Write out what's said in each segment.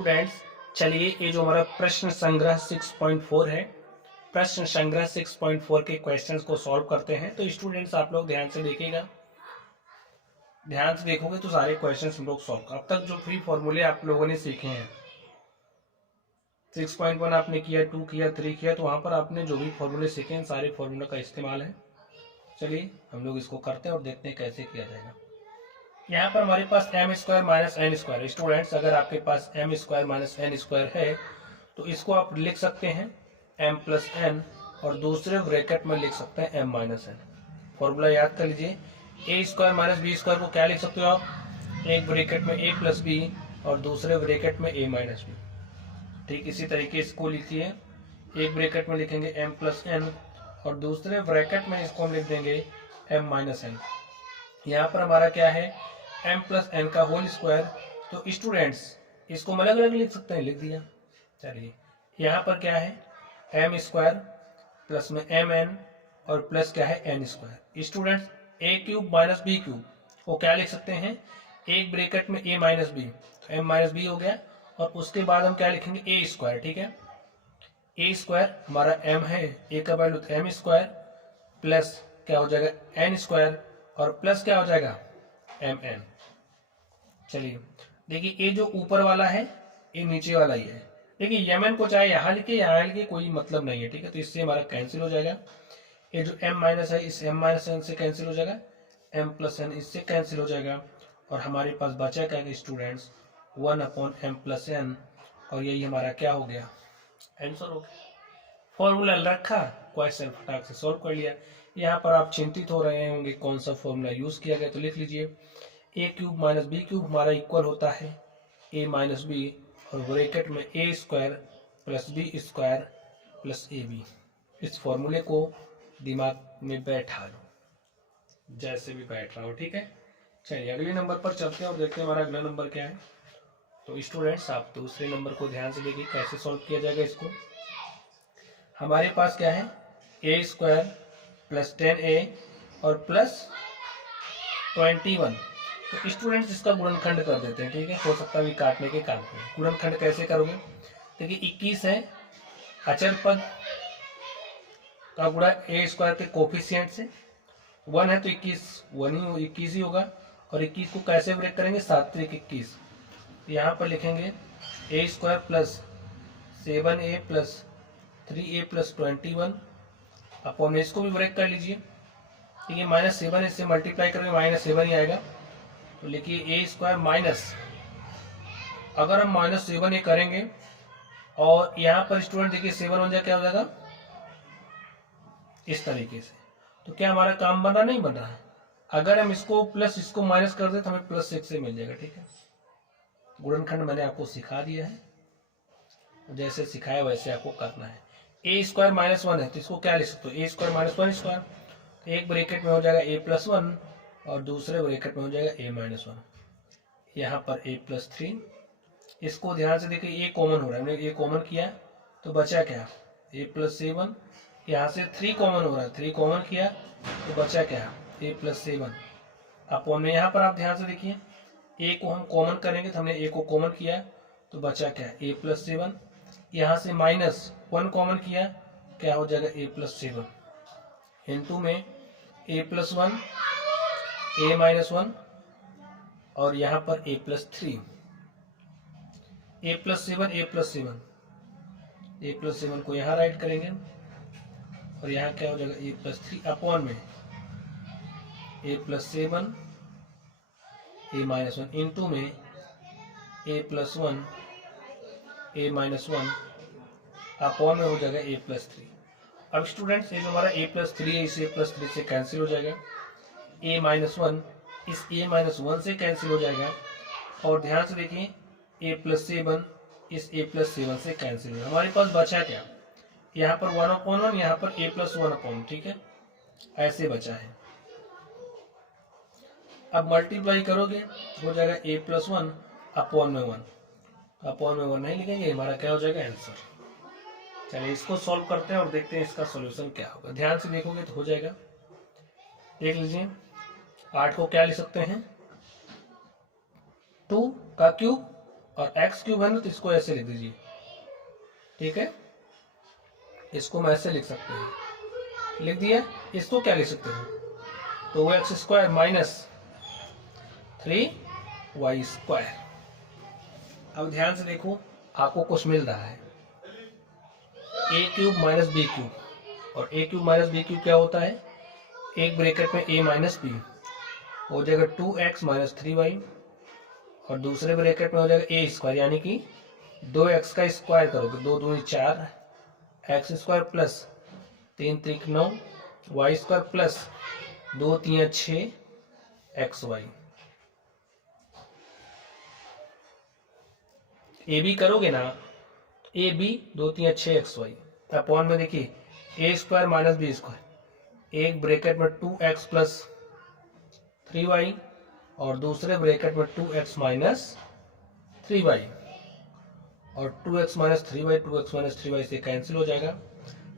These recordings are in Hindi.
स्टूडेंट्स, चलिए ये जो हमारा प्रश्न संग्रह 6.4 है, प्रश्न संग्रह 6.4 के क्वेश्चंस को सॉल्व करते हैं। तो स्टूडेंट्स आप लोग ध्यान से देखिएगा, ध्यान से देखोगे तो सारे क्वेश्चंस हम लोग सॉल्व। अब तक जो फ्री फॉर्मूले आप लोगों ने सीखे हैं, 6.1 आपने किया, 2 किया, 3 किया, तो वहां पर आपने जो भी फॉर्मूले सीखे हैं सारे फॉर्मूले का इस्तेमाल है। चलिए हम लोग इसको करते हैं और देखते हैं कैसे किया जाएगा। यहाँ पर हमारे पास M square minus N square. Students, अगर आपके पास M square minus N square है तो इसको आप लिख सकते हैं एम प्लस एन, और दूसरे ब्रैकेट में लिख सकते हैं एम माइनस एन। फॉर्मूला याद कर लीजिए, ए स्क्वायर माइनस बी स्क्वायर को क्या लिख सकते हो आप, एक ब्रैकेट में ए प्लस बी और दूसरे ब्रैकेट में ए माइनस बी। ठीक इसी तरीके इसको लिखिए, एक ब्रैकेट में लिखेंगे एम प्लस एन और दूसरे ब्रैकेट में इसको हम लिख देंगे एम माइनस एन। यहाँ पर हमारा क्या है, एम प्लस एन का होल स्क्वायर। तो स्टूडेंट्स इसको हम अलग अलग लिख सकते हैं, लिख दिया। चलिए यहाँ पर क्या है, एम स्क्वायर प्लस में एम एन और प्लस क्या है एन स्क्वायर। स्टूडेंट्स ए क्यूब माइनस बी क्यूब वो क्या लिख सकते हैं, एक ब्रैकेट में ए माइनस बी, तो एम माइनस बी हो गया, और उसके बाद हम क्या लिखेंगे ए स्क्वायर। ठीक है, ए स्क्वायर हमारा एम है, ए का वैल्यू एम स्क्वायर प्लस क्या हो जाएगा एन स्क्वायर और प्लस क्या हो जाएगा एम एन। चलिए देखिए, ये जो ऊपर वाला है ये नीचे वाला ही है। देखिए एम एन को चाहे यहाँ लिखे यहाँ लिखे कोई मतलब नहीं है। ठीक है, तो इससे हमारा कैंसिल हो जाएगा। ये जो एम माइनस है इस एम माइनस एन से कैंसिल हो जाएगा, एम प्लस एन इससे कैंसिल हो जाएगा, और हमारे पास बचा क्या है स्टूडेंट्स, 1/m प्लस एन, और यही हमारा क्या हो गया आंसर हो गया। फॉर्मूला रखा, क्वेश्चन फटाक से सॉल्व कर लिया। यहाँ पर आप चिंतित हो रहे होंगे कौन सा फॉर्मूला यूज किया गया, तो लिख लीजिए A cube minus B cube हमारा इक्वल होता है ए माइनस बी, और ब्रैकेट में A square plus B square plus A B. इस फॉर्मूले को दिमाग में बैठा लो, जैसे भी बैठ रहा हो। ठीक है, चलिए अगले नंबर पर चलते हैं और देखते हैं हमारा अगला नंबर क्या है। तो स्टूडेंट्स आप दूसरे नंबर को ध्यान से देखिए कैसे सॉल्व किया जाएगा इसको। हमारे पास क्या है, ए स्क्वायर प्लस 10a और प्लस 21। तो स्टूडेंट्स इसका गुणनखंड कर देते हैं। ठीक है, हो सकता है भी काटने के काम में। गुणनखंड कैसे करोगे, देखिए 21 है अचर पद का गुणा ए स्क्वायर के कोफिशिएंट से, 1 है तो 21 ही होगा, और 21 को कैसे ब्रेक करेंगे, 7 3 21। यहाँ पर लिखेंगे A square plus 7a plus 3a plus 21 upon इसको भी ब्रेक कर लीजिए। ठीक है, -7 इससे मल्टीप्लाई करेंगे -7 ही आएगा, तो लिखिए ए स्क्वायर माइनस, अगर हम -7 ये करेंगे और यहाँ पर स्टूडेंट देखिए 7 हो जाए क्या हो जाएगा इस तरीके से, तो क्या हमारा काम बन रहा नहीं बन रहा है। अगर हम इसको प्लस इसको माइनस कर दे तो हमें +6 से मिल जाएगा। ठीक है, गुणनखंड मैंने आपको सिखा दिया है, जैसे सिखाया वैसे आपको करना है। ए स्क्वायर -1 है तो इसको क्या लिख सकते हो, ए स्क्वायर माइनस 1 स्क्वायर, एक ब्रैकेट में हो जाएगा ए प्लस 1 और दूसरे ब्रैकेट में हो जाएगा ए माइनस 1, यहाँ पर ए प्लस 3। इसको ध्यान से देखिए, ए कॉमन हो रहा है, हमने ए कॉमन किया तो बचा क्या, ए प्लस 7, यहाँ से 3 कॉमन हो रहा है, 3 कॉमन किया तो बचा क्या ए प्लस 7 अपॉन में। यहाँ पर आप ध्यान से देखिए, ए को हम कॉमन करेंगे तो हमने ए को कॉमन किया तो बचा क्या ए प्लस 7, यहाँ से -1 कॉमन किया क्या हो जाएगा ए प्लस 7, इनटू में ए प्लस 1 ए माइनस 1 और यहाँ पर ए प्लस 3, ए प्लस 7 ए प्लस 7, ए प्लस 7 को यहाँ राइट करेंगे और यहाँ क्या हो जाएगा ए प्लस 3 अपॉन में ए प्लस 7 ए माइनस 1 इंटू में ए प्लस 1 ए माइनस 1 अपॉन में हो जाएगा ए प्लस 3। अब स्टूडेंट्स ये जो हमारा ए प्लस 3 है, इस ए प्लस 3 से कैंसिल हो जाएगा, ए माइनस 1 इस ए माइनस 1 से कैंसिल हो जाएगा, और ध्यान से देखिए ए प्लस 7 इस ए प्लस 7 से कैंसिल हो जाएगा। हमारे पास बचा क्या, यहाँ पर 1/1 यहाँ पर ए प्लस 1/। ठीक है, ऐसे बचा है। अब मल्टीप्लाई करोगे हो जाएगा ए प्लस 1 अपॉन में 1, अपॉन में 1 नहीं लिखेंगे, हमारा क्या हो जाएगा आंसर। चलिए इसको सॉल्व करते हैं और देखते हैं इसका सॉल्यूशन क्या होगा। ध्यान से देखोगे तो हो जाएगा, देख लीजिए 8 को क्या लिख सकते हैं, 2 का क्यूब और एक्स क्यूब है ना, तो इसको ऐसे लिख दीजिए, ठीक है। इसको मैं ऐसे लिख सकते हैं, लिख दिया। इसको क्या लिख सकते हैं, तो वो एक्स स्क्वायर माइनस 3y²। अब ध्यान से देखो, आपको कुछ मिल रहा है ए क्यूब माइनस बी क्यूब, और ए क्यूब माइनस बी क्यूब क्या होता है, एक ब्रैकेट में ए माइनस बी हो जाएगा 2x माइनस 3y, और दूसरे ब्रैकेट में हो जाएगा ए स्क्वायर, यानी कि 2x का स्क्वायर करोगे, 2 दूनी 4 x square plus 3 3 9 y square plus 2 3 6 x y. A b करोगे ना, a b 2 3 6 x y upon में देखिए a square minus b square, एक ब्रैकेट में 2x प्लस 3y और दूसरे ब्रैकेट में 2x माइनस 3y, और 2x minus 3y 2x minus 3y से कैंसिल हो जाएगा।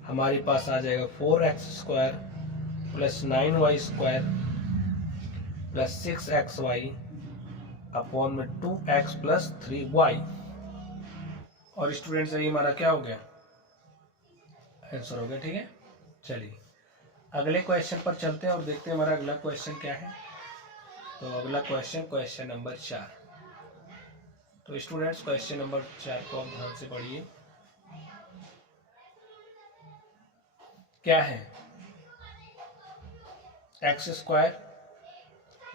हमारे पास आ जाएगा 4x² plus 9y² plus 6xy upon में 2x प्लस 3y। और स्टूडेंट्स ये हमारा क्या हो गया, आंसर हो गया, ठीक है। चलिए अगले क्वेश्चन पर चलते हैं और देखते हैं हमारा अगला क्वेश्चन क्या है। तो अगला क्वेश्चन नंबर 4। तो स्टूडेंट्स क्वेश्चन नंबर 4 को आप ध्यान से पढ़िए। क्या है, x²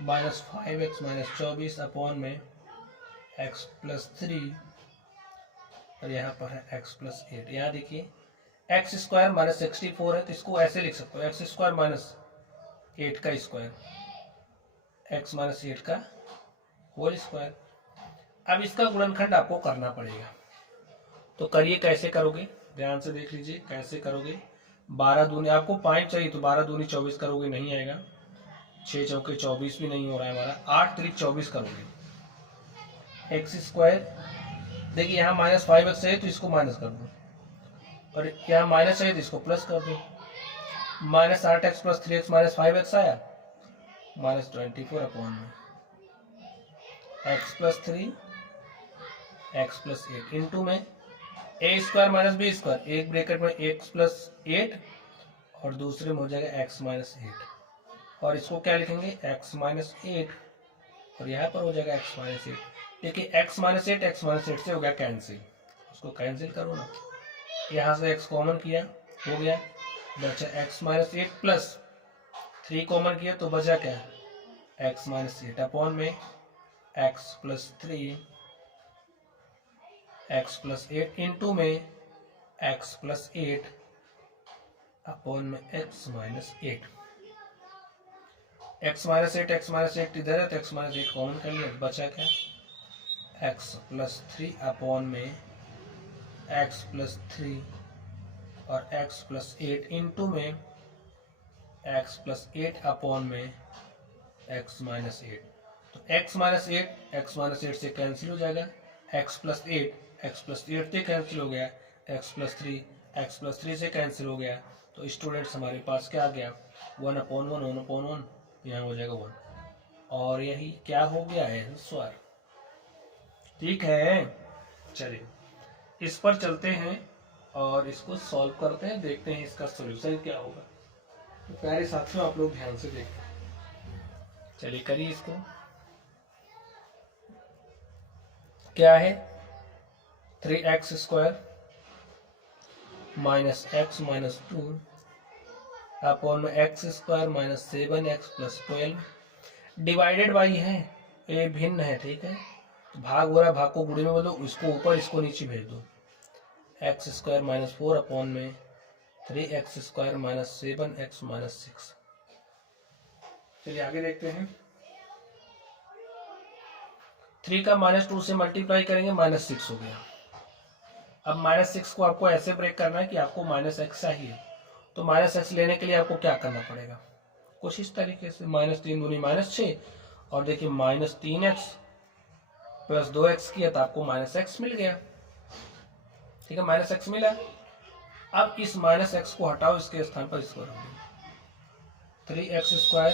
minus 5x minus 24 upon में x प्लस 3, और यहाँ पर है x प्लस 8। यहाँ देखिए x² माइनस 64 है, तो इसको ऐसे लिख सकते हो, x² माइनस 8 का स्क्वायर, x माइनस 8 का होल स्क्वायर। अब इसका गुणनखंड आपको करना पड़ेगा, तो करिए, कैसे करोगे, ध्यान से देख लीजिए कैसे करोगे। 12 दूनी, आपको 5 चाहिए तो 12 दूनी 24 करोगे, नहीं आएगा। 6 चौके 24 भी नहीं हो रहा है हमारा। 8 3 24 करोगे, x², देखिए यहाँ माइनस 5x है तो इसको माइनस कर दो, और यहाँ माइनस है तो इसको प्लस कर दो। Minus 8x plus 3x minus 5x आया, माइनस 24 अपॉन में x plus 3 x plus 8 into में a² माइनस b², एक ब्रैकेट में x प्लस 8 और दूसरे में हो जाएगा x माइनस 8, और इसको क्या लिखेंगे x माइनस 8, और यहाँ पर हो जाएगा x माइनस 8। देखिए x माइनस 8 से हो गया कैंसिल, उसको कैंसिल करो ना, यहाँ से x कॉमन किया हो गया, बचा x माइनस 8 प्लस 3 कॉमन किया तो बचा क्या, x माइनस 8 अपॉन में x plus 3 x plus 8 into में x प्लस 8 अपॉन में x माइनस 8। x माइनस 8 इधर है तो x माइनस 8 कॉमन कर लिया, बचा क्या, x प्लस 3 अपॉन में x प्लस 3 और x प्लस 8 इंटू में x प्लस 8 अपॉन में x माइनस 8। तो x माइनस 8 से कैंसिल हो जाएगा, x प्लस 8 से कैंसिल हो गया, x प्लस 3 से कैंसिल हो गया। तो स्टूडेंट्स हमारे पास क्या आ गया, 1/1 यहाँ हो जाएगा 1, और यही क्या हो गया है आंसर, ठीक है। चलिए इस पर चलते हैं और इसको सॉल्व करते हैं, देखते हैं इसका सॉल्यूशन क्या होगा। तो प्यारे साथियों आप लोग ध्यान से देखते हैं, चलिए करिए इसको। क्या है, 3x² minus x minus 2 upon में x² minus 7x plus 12 divided by है, ये भिन्न है, ठीक है। तो भाग हो रहा है, भाग को गुणे में बदलो, इसको ऊपर इसको नीचे भेज दो, x² माइनस 4 अपॉन में 3x² माइनस 7x माइनस 6। चलिए आगे देखते हैं। 3 का -2 से मल्टीप्लाई करेंगे, -6 हो गया। अब -6 को आपको ऐसे ब्रेक करना है कि आपको -x चाहिए, तो -x लेने के लिए आपको क्या करना पड़ेगा, कुछ इस तरीके से, -3 दूनी -6, और देखिए -3x प्लस 2x किया तो आपको -x मिल गया, ठीक है, -x मिला। अब इस -x को हटाओ, इसके स्थान पर इसको रख दो, 3x²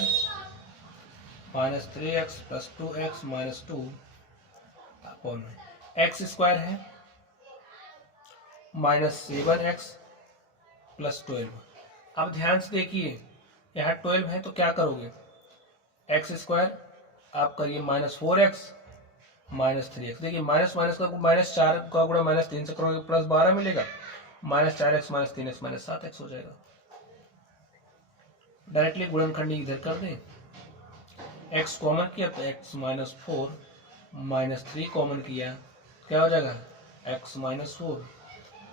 minus 3x plus 2x minus 2 upon में एक्स स्क्वायर है -7x प्लस 12। अब ध्यान से देखिए, यहाँ 12 है तो क्या करोगे, एक्स स्क्वायर आप करिए -4x -3x। देखिए माइनस माइनस का -4 का गुणा -3 से करोगे +12 मिलेगा, -4x -3x -7x हो जाएगा। डायरेक्टली गुणनखंडी इधर कर दें, x कॉमन किया तो x -4 -3 कॉमन किया, क्या हो जाएगा x -4,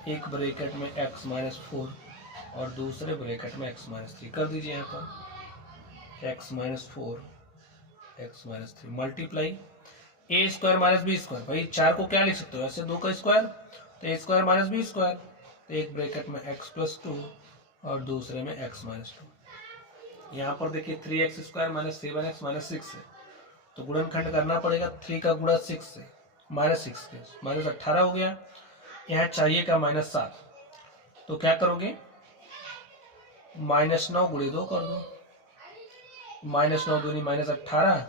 एक ब्रैकेट में x -4 और दूसरे ब्रैकेट में x -3 कर दीजिए। यहाँ पर x -4 x -3 मल्टीप्लाई ए स्क्वायर माइनस बी स्क्वायर। भाई 4 को क्या लिख सकते हो, ऐसे 2 का स्क्वायर तो ए स्क्वायर माइनस बी स्क्वायर, तो एक ब्रैकेट में x +2 और दूसरे में x -2। यहाँ पर देखिए 3x स्क्वायर -7x -6 है, तो गुणनखंड करना पड़ेगा 3 का गुणा 6 से, -6 के -18 हो गया। यहाँ चाहिए का -7, तो क्या करोगे -9 गुणे 2 कर दो, -9 दूनी -18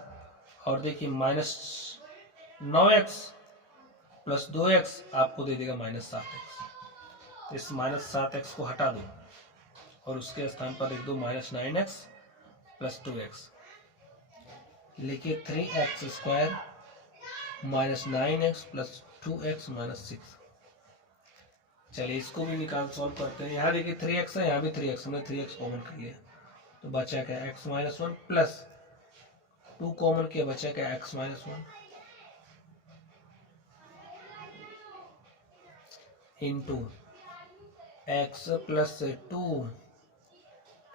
और देखिए -9x प्लस 2x आपको दे देगा -7x। इस -7x को हटा दो और उसके स्थान पर लिख दो -9x प्लस 2x। लिखिए 3x square -9x plus 2x -6। चलिए इसको भी निकाल सॉल्व करते हैं। यहाँ देखिए 3x है, यहाँ भी 3x, हमने 3x कॉमन कर लिया तो बचा क्या x -1 प्लस 2 कॉमन किया, बचा क्या x -1 into x plus 2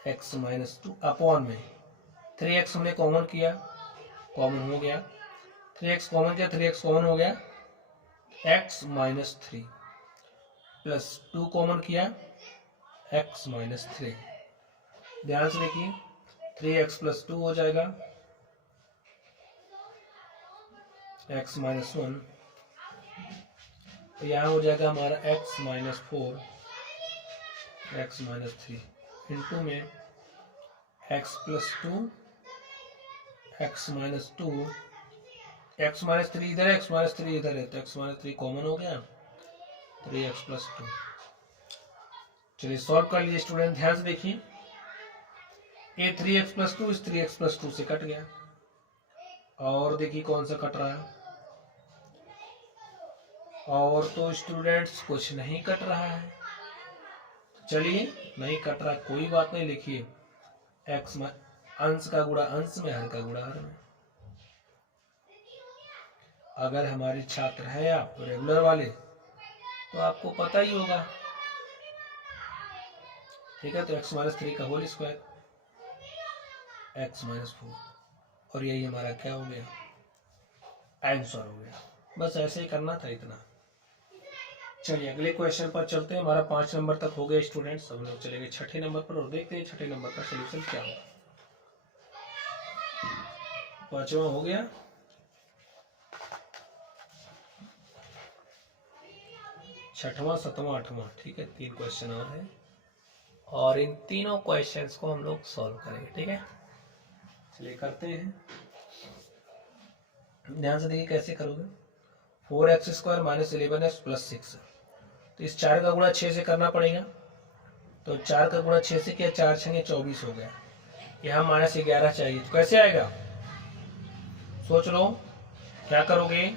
x -2 upon में 3x हमने कॉमन किया, कॉमन हो गया, 3x कॉमन किया, 3x कॉमन हो गया, x -3 प्लस 2 कॉमन किया x -3। ध्यान से देखिए 3x प्लस 2 हो जाएगा x -1, तो यहाँ हो जाएगा हमारा x -4 x -3 इंटू में x प्लस 2 x -2 x -3 इधर है, x -3 इधर है, तो x -3 कॉमन हो गया, 3x प्लस 2। चलिए सॉल्व कर लीजिए स्टूडेंट, ध्यान से देखिए, ये 3x प्लस 2 इस 3x प्लस 2 से कट गया, और देखिए कौन सा कट रहा है, और तो स्टूडेंट्स कुछ नहीं कट रहा है। चलिए नहीं कट रहा कोई बात नहीं, लिखिए x में अंश का गुणा अंश में, हर का गुणा हर में। अगर हमारे छात्र है आप रेगुलर वाले तो आपको पता ही होगा, ठीक है। तो x -3 का होल स्क्वायर x -4, और यही हमारा क्या हो गया आंसर हो गया। बस ऐसे ही करना था, इतना। चलिए अगले क्वेश्चन पर चलते हैं। हमारा 5 नंबर तक हो गया स्टूडेंट्स, हम लोग चलेंगे 6ठे नंबर पर और देखते हैं 6ठे नंबर का सोल्यूशन क्या होगा। 5वां हो गया, 6वां 7वां 8वां, ठीक है। 3 क्वेश्चन और है और इन तीनों क्वेश्चंस को हम लोग सॉल्व करेंगे, ठीक है। चलिए करते हैं, ध्यान से देखिए कैसे करोगे। 4x स्क्वायर -11x प्लस 6, तो इस 4 का गुणा 6 से करना पड़ेगा, तो 4 का गुणा 6 से किया, 4 छंगे 24 हो गया। यहाँ -11 चाहिए, तो कैसे आएगा सोच लो, क्या करोगे,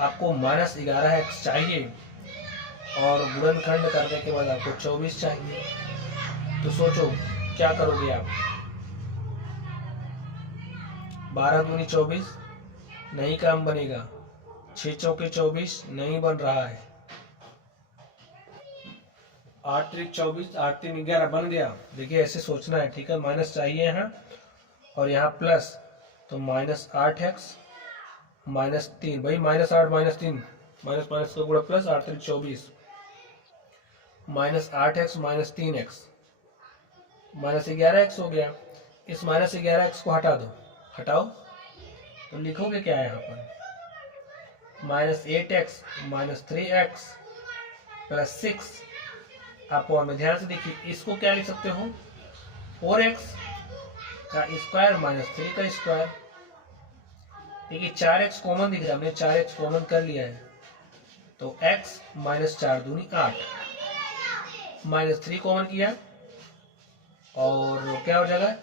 आपको -11x चाहिए और गुणनखंड करने के बाद आपको 24 चाहिए, तो सोचो क्या करोगे आप। 12 दूनी 24 नहीं काम बनेगा, 6 चौके 24 नहीं बन रहा है, 8 त्रिक 24 8 3 11 बन गया। देखिए ऐसे सोचना है, ठीक है। माइनस चाहिए यहाँ और यहाँ प्लस, तो -8x -3, भाई -8 -3 माइनस माइनस का गुणा प्लस, 8 त्रिक 24 -8x -3x -11x हो गया। इस -11x को हटा दो, हटाओ तो लिखोगे क्या है यहाँ पर, -8x -3x प्लस 6 अपॉन में। ध्यान से देखिए इसको क्या लिख सकते हो, 4x का स्क्वायर -3 का स्क्वायर। देखिए 4x कॉमन दिख रहा है, हमने 4x कॉमन कर लिया है, तो x माइनस 4 दूनी 8, माइनस 3 कॉमन किया और क्या हो जाएगा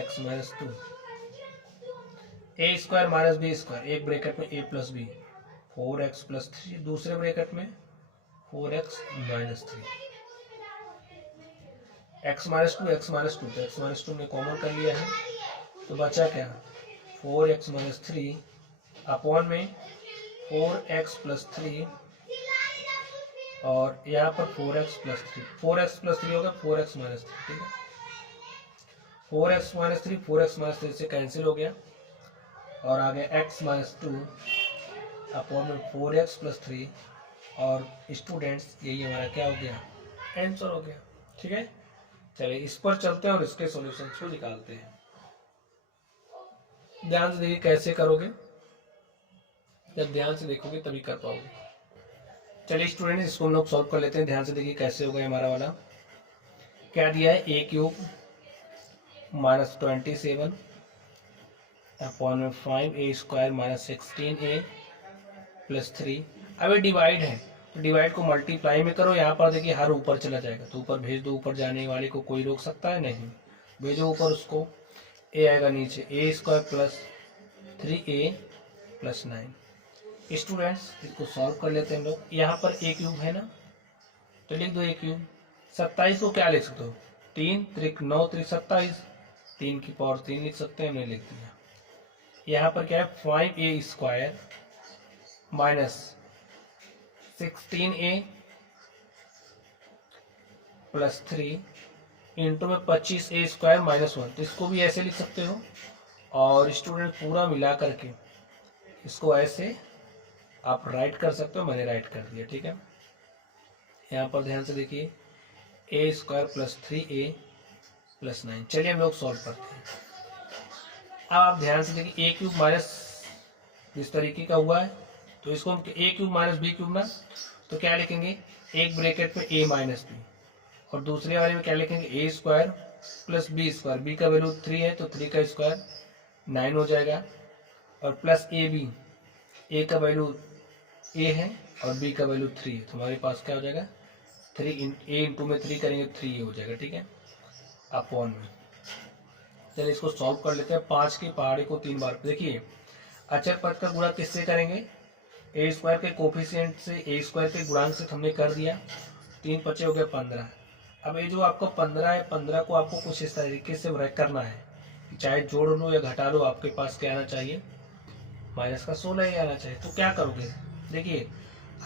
x minus 2, a square minus b square, एक ब्रैकेट में a plus b, 4x plus 3, दूसरे ब्रैकेट में 4x minus 3, x minus 2 x minus 2, तो x माइनस 2 ने कॉमन कर लिया है, तो बचा क्या 4x माइनस 3 अपॉन में 4x प्लस 3 और यहाँ पर 4x प्लस 3, 4x प्लस 3 होगा 4x माइनस 3, ठीक है 4x माइनस 3, 4x माइनस 3 से कैंसिल हो गया और आ गया x माइनस 2 अपॉन में 4x प्लस 3 और स्टूडेंट्स यही हमारा क्या हो गया आंसर हो गया। ठीक है, चलिए इस पर चलते हैं और इसके सॉल्यूशंस को निकालते हैं। ध्यान से देखिए कैसे करोगे, जब ध्यान से देखोगे तभी कर पाओगे। चलिए स्टूडेंट इसको हम लोग सॉल्व कर लेते हैं। ध्यान से देखिए कैसे होगा हमारा वाला। क्या दिया है a क्यूब माइनस 27 अपॉन में 5a square minus 16a plus 3। अब ये डिवाइड है तो डिवाइड को मल्टीप्लाई में करो। यहाँ पर देखिए हर ऊपर चला जाएगा तो ऊपर भेज दो, ऊपर जाने वाले को कोई रोक सकता है नहीं, भेजो ऊपर उसको। a आएगा नीचे a square plus 3a plus 9। Students इसको सॉल्व कर लेते हैं हम लोग। यहाँ पर a क्यूब है ना तो लिख दो a क्यूब। 27 को क्या लिख सकते हो 3 त्रिक 9 त्रिक 27, 3 की पावर 3 लिख सकते हैं, हमने लिख दिया। यहाँ पर क्या है 5a square minus 16a plus 3 into में 25a स्क्वायर माइनस 1, तो इसको भी ऐसे लिख सकते हो। और स्टूडेंट पूरा मिला करके इसको ऐसे आप राइट कर सकते हो, मैंने राइट कर दिया। ठीक है, यहाँ पर ध्यान से देखिए a square plus 3a plus 9। चलिए हम लोग सॉल्व करते हैं। अब आप ध्यान से देखिए a क्यूब माइनस इस तरीके का हुआ है तो इसको हम a cube minus B cube ना, तो क्या लिखेंगे एक ब्रैकेट में a माइनस बी और दूसरे वाले में क्या लिखेंगे a square plus B square. b का वैल्यू 3 है तो 3 का स्क्वायर 9 हो जाएगा और प्लस ए बी, a का वैल्यू a है और b का वैल्यू 3 है तो हमारे पास क्या हो जाएगा 3 a इंटू में 3 करेंगे 3 हो जाएगा। ठीक है, अपॉन में। चलिए इसको सॉल्व कर लेते हैं। 5 की पहाड़ी को 3 बार देखिए अचर पद का गुणा किससे करेंगे a स्क्वायर के कोफिशिएंट से a स्क्वायर के गुणांक से हमने कर दिया। 3 बचे हो गए 15। अब ये जो आपको 15 है 15 को आपको कुछ इस तरीके से वर्क करना है, चाहे जोड़ लो या घटा लो, आपके पास क्या आना चाहिए माइनस का 16 ही आना चाहिए। तो क्या करोगे देखिए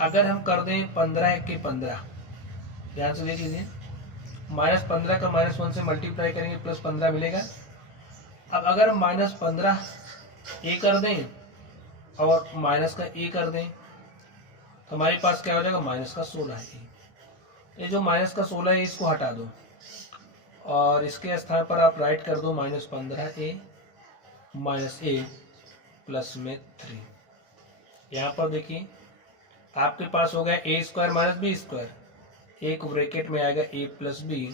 अगर हम कर दें 15 के 15, ध्यान से देखिए माइनस 15 का माइनस 1 से मल्टीप्लाई करेंगे प्लस 15 मिलेगा। अब अगर हम माइनस 15 ए कर दें और माइनस का ए कर दें तो हमारे पास क्या हो जाएगा माइनस का 16 है। ये जो माइनस का 16 है इसको हटा दो और इसके स्थान पर आप राइट कर दो minus 15a minus a plus में 3। यहाँ पर देखिए आपके पास हो गया a square minus b square, एक ब्रैकेट में आएगा a प्लस बी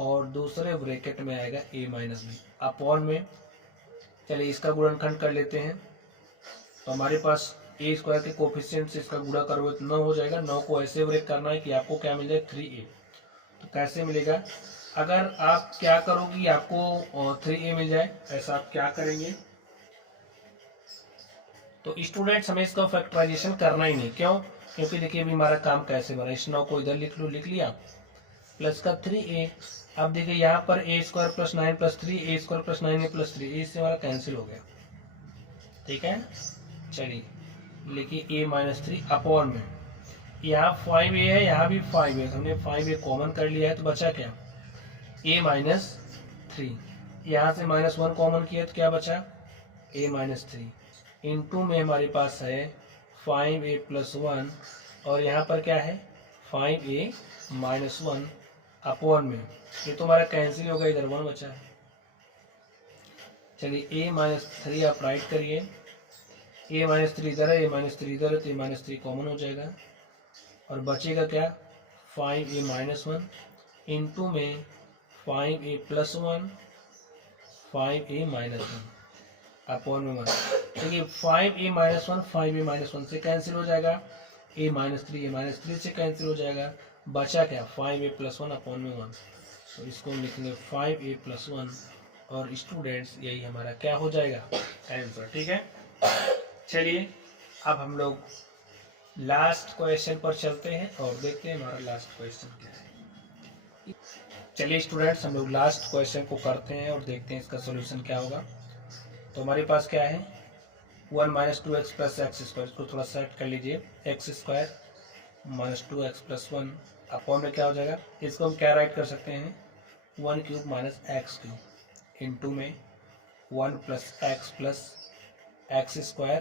और दूसरे ब्रैकेट में आएगा a माइनस बी अपॉन में। चलिए इसका गुणनखंड कर लेते हैं तो हमारे पास a स्क्वायर के कोफिशिएंट से इसका गुणा करोगे तो 9 हो जाएगा। 9 को ऐसे ब्रेक करना है कि आपको क्या मिल जाए 3a। तो कैसे मिलेगा, अगर आप क्या करोगे आपको 3a मिल जाए, ऐसा आप क्या करेंगे तो स्टूडेंट्स हमें इसका फैक्टराइजेशन करना ही नहीं। क्यों, क्योंकि देखिए अभी हमारा काम कैसे बना, इस 9 को इधर लिख लो, लिख लिया प्लस का 3a। अब देखिए यहाँ पर a square plus 9 plus 3, a square plus 9 plus 3, इससे हमारा कैंसिल हो गया। ठीक है, चलिए लिखिए a माइनस 3 अपॉन में यहाँ 5a है, यहाँ भी 5 है, हमने 5a कॉमन कर लिया है तो बचा क्या a माइनस 3। यहाँ से माइनस 1 कॉमन किया तो क्या बचा a माइनस 3 इंटू में हमारे पास है 5a प्लस 1 और यहाँ पर क्या है 5a माइनस 1 अपॉन में, ये तो हमारा कैंसिल होगा, इधर 1 बचा है। चलिए a माइनस 3 आप राइट करिए, a माइनस 3 इधर है, a माइनस 3 इधर है तो a माइनस 3 कॉमन हो जाएगा और बचेगा क्या 5a माइनस 1 इंटू में 5a plus 1 5a minus 1 upon में 1। देखिए 5a माइनस 1 5a माइनस 1 से कैंसिल हो जाएगा ए माइनस थ्री से कैंसिल हो जाएगा, बचा क्या 5a+1 अपॉन में 1, तो इसको हम लिखेंगे 5a+1 और स्टूडेंट्स यही हमारा क्या हो जाएगा आंसर। ठीक है, चलिए अब हम लोग लास्ट क्वेश्चन पर चलते हैं और देखते हैं हमारा लास्ट क्वेश्चन क्या है। चलिए स्टूडेंट्स हम लोग लास्ट क्वेश्चन को करते हैं और देखते हैं इसका सॉल्यूशन क्या होगा। तो हमारे पास क्या है 1 - 2x + x², इसको थोड़ा सेट कर लीजिए, x² - 2x + 1 अपॉन में क्या हो जाएगा, इसको हम क्या राइट कर सकते हैं 1³ - x³ इंटू में 1 + x + x²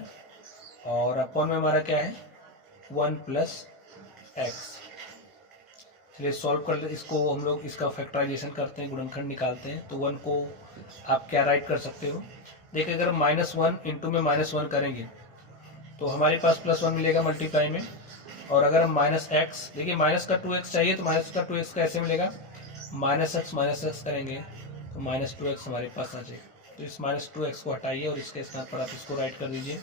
और अपॉन में हमारा क्या है 1 + x। चलिए सॉल्व कर ले, इसको हम लोग इसका फैक्टराइजेशन करते हैं, गुणनखंड निकालते हैं। तो 1 को आप क्या राइट कर सकते हो, देखिए अगर -1 इंटू में -1 करेंगे तो हमारे पास +1 मिलेगा मल्टीप्लाई में, और अगर हम -x, देखिए माइनस का 2x चाहिए तो माइनस का 2x कैसे मिलेगा, -x करेंगे तो -2x हमारे पास आ जाएगा। तो इस -2x को हटाइए और इसके स्थान पर आप इसको राइट कर दीजिए,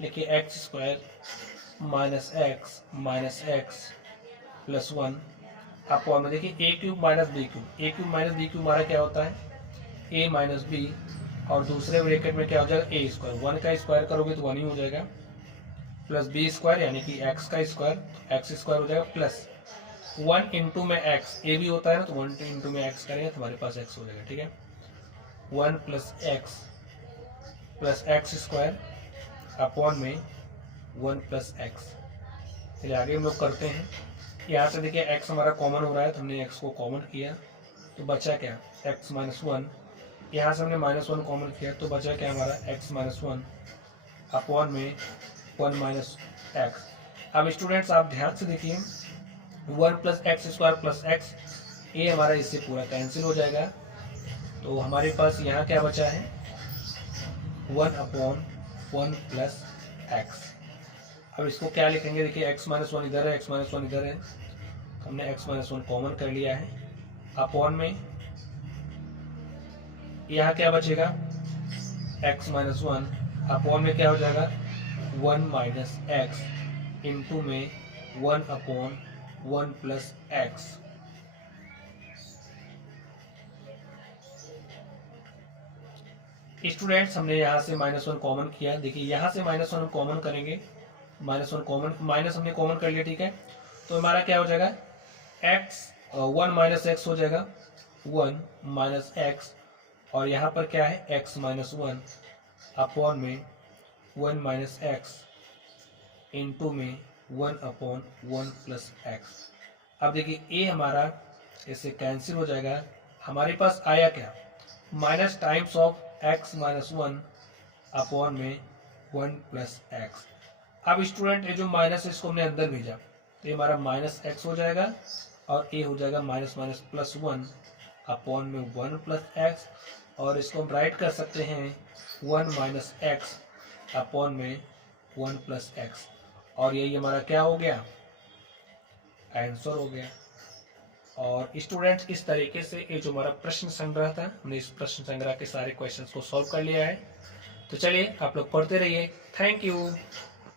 देखिए x² - x + 1 अपॉन में देखिए a³ - b³ हमारा क्या होता है a - b, और दूसरे ब्रैकेट में क्या हो जाएगा a², 1 का स्क्वायर करोगे तो 1 ही हो जाएगा, प्लस b² यानी कि x का स्क्वायर, x² हो जाएगा, प्लस 1 इंटू में x, a भी होता है ना, तो 1 इंटू में x करेंगे तो हमारे पास x हो जाएगा। ठीक है, 1 + x + x² अपॉन में 1 + x। चलिए आगे हम लोग करते हैं। यहाँ से देखिए x हमारा कॉमन हो रहा है तो हमने x को कॉमन किया तो बचा क्या x - 1, यहाँ से हमने -1 कॉमन किया तो बचा क्या हमारा x - 1 अपॉन में 1 - x। अब स्टूडेंट्स आप ध्यान से देखिए 1 + x² + x, ये हमारा इससे पूरा कैंसिल हो जाएगा, तो हमारे पास यहाँ क्या बचा है 1/1 + x। अब इसको क्या लिखेंगे, देखिए x - 1 इधर है, x - 1 इधर है, हमने x - 1 कॉमन कर लिया है, अपॉन में यहाँ क्या बचेगा x - 1 अपॉन में क्या हो जाएगा 1 - x इंटू में 1/1 + x। स्टूडेंट्स हमने यहाँ से -1 कॉमन किया, देखिए यहाँ से -1 कॉमन करेंगे, -1 कॉमन, माइनस हमने कॉमन कर लिया। ठीक है, तो हमारा क्या हो जाएगा x 1 - x हो जाएगा, 1 - x, और यहाँ पर क्या है x - 1 अपॉन में 1 - x इंटू में 1/1 + x। अब देखिए a हमारा इससे कैंसिल हो जाएगा, हमारे पास आया क्या minus times of x - 1 upon में 1 + x। अब स्टूडेंट ये जो माइनस है इसको हमने अंदर भेजा तो ये हमारा -x हो जाएगा और a हो जाएगा -+1 अपॉन में 1 + x, और इसको हम राइट कर सकते हैं 1 - x अपॉन में 1 + x, और यही हमारा क्या हो गया आंसर हो गया। और स्टूडेंट्स इस तरीके से ये जो हमारा प्रश्न संग्रह था, हमने इस प्रश्न संग्रह के सारे क्वेश्चंस को सॉल्व कर लिया है। तो चलिए आप लोग पढ़ते रहिए, थैंक यू।